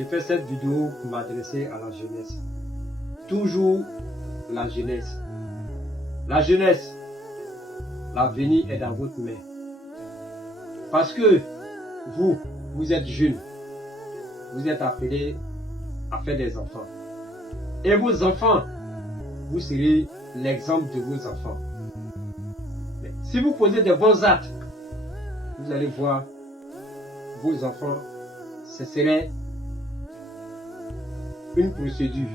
J'ai fait cette vidéo pour m'adresser à la jeunesse. Toujours la jeunesse. La jeunesse, l'avenir est dans votre main. Parce que vous êtes jeunes. Vous êtes appelés à faire des enfants. Et vos enfants, vous serez l'exemple de vos enfants. Mais si vous posez des bons actes, vous allez voir vos enfants, ce serait une procédure.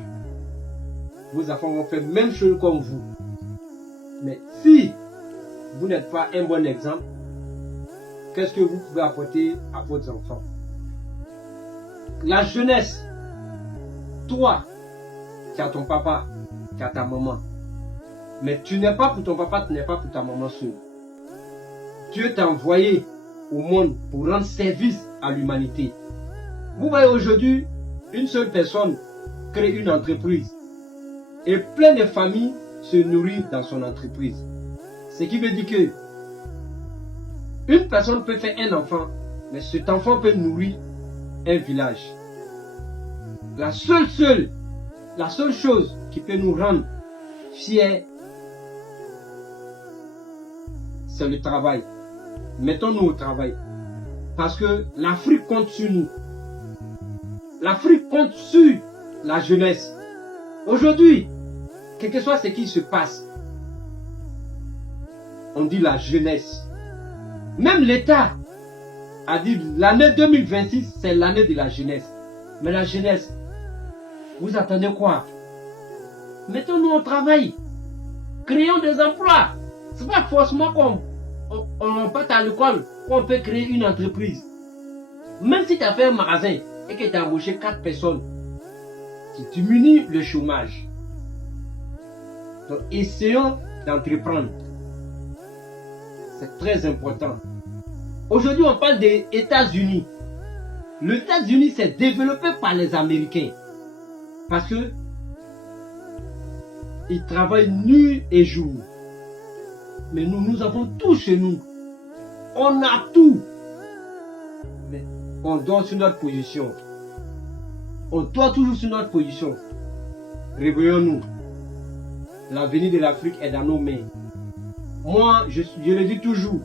Vos enfants vont faire la même chose comme vous. Mais si vous n'êtes pas un bon exemple, qu'est-ce que vous pouvez apporter à vos enfants? La jeunesse, toi, tu as ton papa, tu as ta maman. Mais tu n'es pas pour ton papa, tu n'es pas pour ta maman seule. Dieu t'a envoyé au monde pour rendre service à l'humanité. Vous voyez aujourd'hui, une seule personne crée une entreprise. Et plein de familles se nourrissent dans son entreprise. Ce qui veut dire que une personne peut faire un enfant, mais cet enfant peut nourrir un village. La seule chose qui peut nous rendre fiers, c'est le travail. Mettons-nous au travail. Parce que l'Afrique compte sur nous. L'Afrique compte sur la jeunesse. Aujourd'hui, quel que soit ce qui se passe, on dit la jeunesse. Même l'État a dit l'année 2026, c'est l'année de la jeunesse. Mais la jeunesse, vous attendez quoi? Mettons-nous au travail. Créons des emplois. Ce n'est pas forcément comme on part à l'école qu'on peut créer une entreprise. Même si tu as fait un magasin et que tu as embauché 4 personnes, tu diminues le chômage. Donc essayons d'entreprendre. C'est très important. Aujourd'hui, on parle des États-Unis. Les États-Unis, c'est développé par les Américains. Parce que ils travaillent nuit et jour. Mais nous avons tout chez nous. On a tout. Mais on dort sur notre position. On dort toujours sur notre position. Réveillons-nous. L'avenir de l'Afrique est dans nos mains. Moi, je le dis toujours,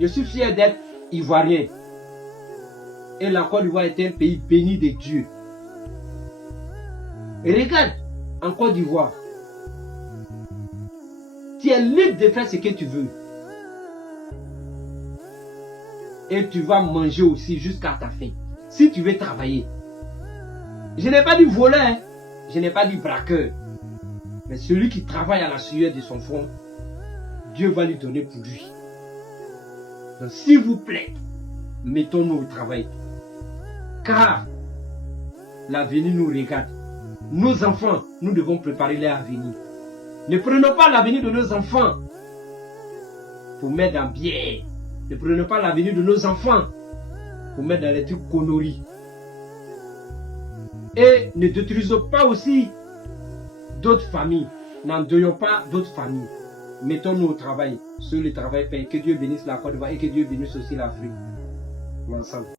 je suis fier d'être ivoirien. Et la Côte d'Ivoire est un pays béni de Dieu. Et regarde, en Côte d'Ivoire, tu es libre de faire ce que tu veux. Et tu vas manger aussi jusqu'à ta faim. Si tu veux travailler. Je n'ai pas dit voleur, hein? Je n'ai pas dit braqueur. Mais celui qui travaille à la sueur de son front, Dieu va lui donner pour lui. Donc s'il vous plaît, mettons-nous au travail. Car l'avenir nous regarde. Nos enfants, nous devons préparer leur avenir. Ne prenons pas l'avenir de nos enfants pour mettre en bière. Ne prenons pas l'avenir de nos enfants pour mettre dans les trucs conneries. Et ne détruisons pas aussi d'autres familles. N'endeuillons pas d'autres familles. Mettons-nous au travail. Sur le travail fait. Que Dieu bénisse la Côte d'Ivoire et que Dieu bénisse aussi l'Afrique. Ensemble.